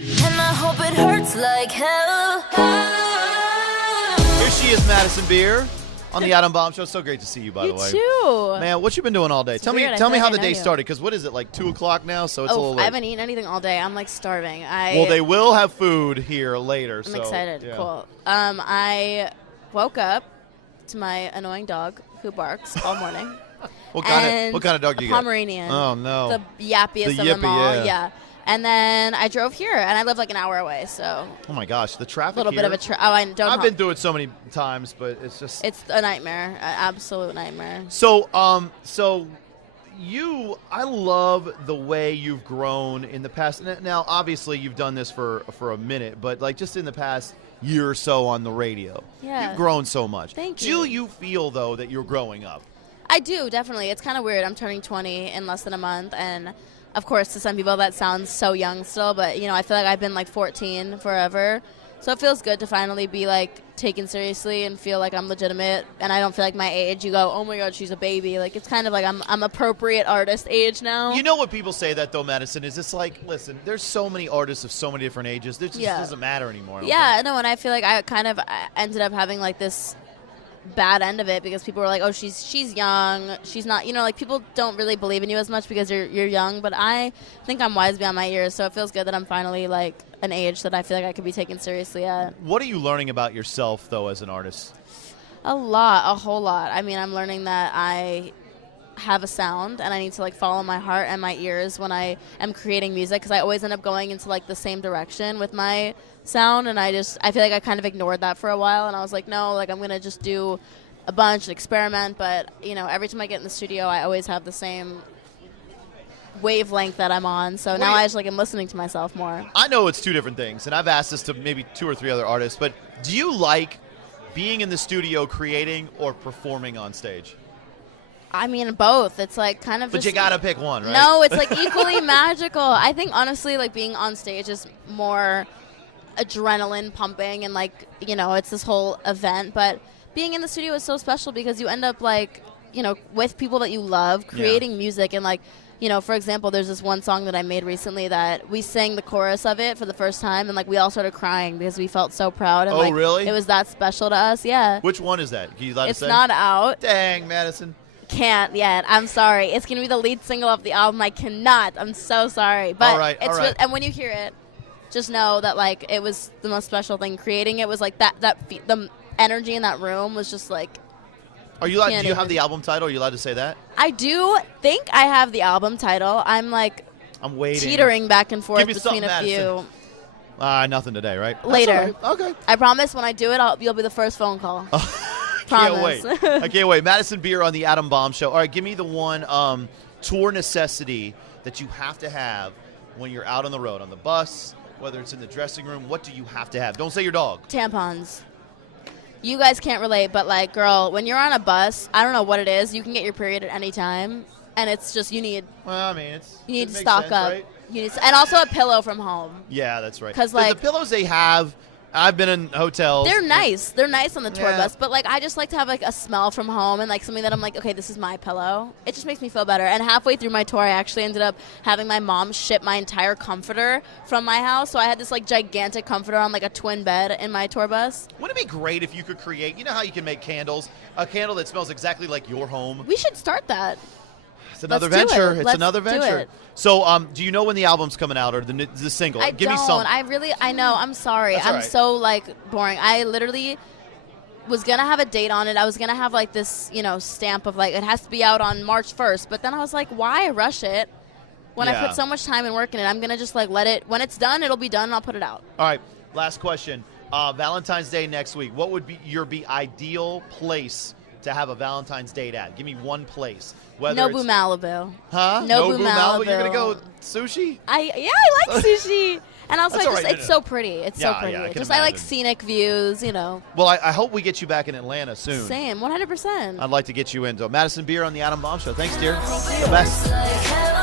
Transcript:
And I hope it hurts like hell. Here she is, Madison Beer, on the Adam Bomb Show. So great to see you, by the way. You too. Man, what you been doing all day? Tell me how the day started, because what is it, like 2 o'clock now? So it's a little late. I haven't eaten anything all day. I'm like starving. Well, they will have food here later. I'm excited. Yeah. Cool. I woke up to my annoying dog who barks all morning. What kind of dog do you get? Pomeranian. Oh, no. The yappiest of them all. Yeah. And then I drove here, and I live like an hour away, so. Oh my gosh, the traffic. A little bit of a I've been through it so many times, but it's just. It's a nightmare, an absolute nightmare. So, I love the way you've grown in the past. Now, obviously, you've done this for a minute, but like just in the past year or so on the radio, yeah, you've grown so much. Thank you. Do you feel though that you're growing up? I do, definitely. It's kind of weird. I'm turning 20 in less than a month, and of course, to some people that sounds so young still, but I feel like I've been like 14 forever. So it feels good to finally be like taken seriously and feel like I'm legitimate, and I don't feel like my age. You go, oh my God, she's a baby. Like it's kind of like I'm appropriate artist age now. You know what people say that though, Madison, is it's like, listen, there's so many artists of so many different ages. It just doesn't matter anymore. Yeah, no, and I feel like I ended up having like this bad end of it because people were like, oh, she's young, she's not, like people don't really believe in you as much because you're young, but I think I'm wise beyond my years, so it feels good that I'm finally like an age that I feel like I could be taken seriously at. What are you learning about yourself though as an artist? A whole lot. I mean, I'm learning that I have a sound and I need to like follow my heart and my ears when I am creating music, because I always end up going into like the same direction with my sound, and I feel like I kind of ignored that for a while, and I was like, no, like I'm gonna just do a bunch and experiment, but every time I get in the studio I always have the same wavelength that I'm on, so now I just like am listening to myself more. I know it's two different things, and I've asked this to maybe 2 or 3 other artists, but do you like being in the studio creating or performing on stage? I mean, both. It's like kind of. But you gotta pick one, right? No, it's like equally magical. I think honestly, like being on stage is more adrenaline pumping, and like it's this whole event. But being in the studio is so special because you end up like with people that you love, creating music, and like for example, there's this one song that I made recently that we sang the chorus of it for the first time, and like we all started crying because we felt so proud. And, really? It was that special to us. Yeah. Which one is that? Can you let us say? It's not out. Dang, Madison. Can't yet. I'm sorry. It's gonna be the lead single of the album. I cannot. I'm so sorry. But all right. And when you hear it, just know that like it was the most special thing. Creating it was like the energy in that room was just like. Are you allowed? Do you have the album title? Are you allowed to say that? I do think I have the album title. I'm waiting. Teetering back and forth between a Madison. few. Nothing today, right? Later. Right. Okay. I promise when I do it, you'll be the first phone call. Can't wait. I can't wait. Madison Beer on the Adam Bomb Show. All right, give me the one tour necessity that you have to have when you're out on the road, on the bus, whether it's in the dressing room. What do you have to have? Don't say your dog. Tampons. You guys can't relate, but like, girl, when you're on a bus, I don't know what it is. You can get your period at any time, and it's just you need. Well, I mean, you need to stock up. Right? And also a pillow from home. Yeah, that's right. Because like the pillows they have. I've been in hotels. They're nice. They're nice on the tour bus, but like I just like to have like a smell from home and like something that I'm like, okay, this is my pillow. It just makes me feel better. And halfway through my tour, I actually ended up having my mom ship my entire comforter from my house. So I had this like gigantic comforter on like a twin bed in my tour bus. Wouldn't it be great if you could create, you know how you can make candles, a candle that smells exactly like your home? We should start that. It's another venture. It's another venture. It. So, do you know when the album's coming out or the single? Give me some. I know. I'm sorry. That's all right. So like boring. I literally was gonna have a date on it. I was gonna have like this, stamp of like it has to be out on March 1st. But then I was like, why rush it when I put so much time and work in it? I'm gonna just like let it. When it's done, it'll be done, and I'll put it out. All right. Last question. Valentine's Day next week. What would be your ideal place to have a Valentine's date at? Give me one place. Nobu Malibu. Huh? Nobu Malibu. You're gonna go sushi? I like sushi. And also, it's so pretty. It's so pretty. I like scenic views, Well, I hope we get you back in Atlanta soon. Same, 100%. I'd like to get you into Madison Beer on the Adam Bomb Show. Thanks, dear. Thank you. The best.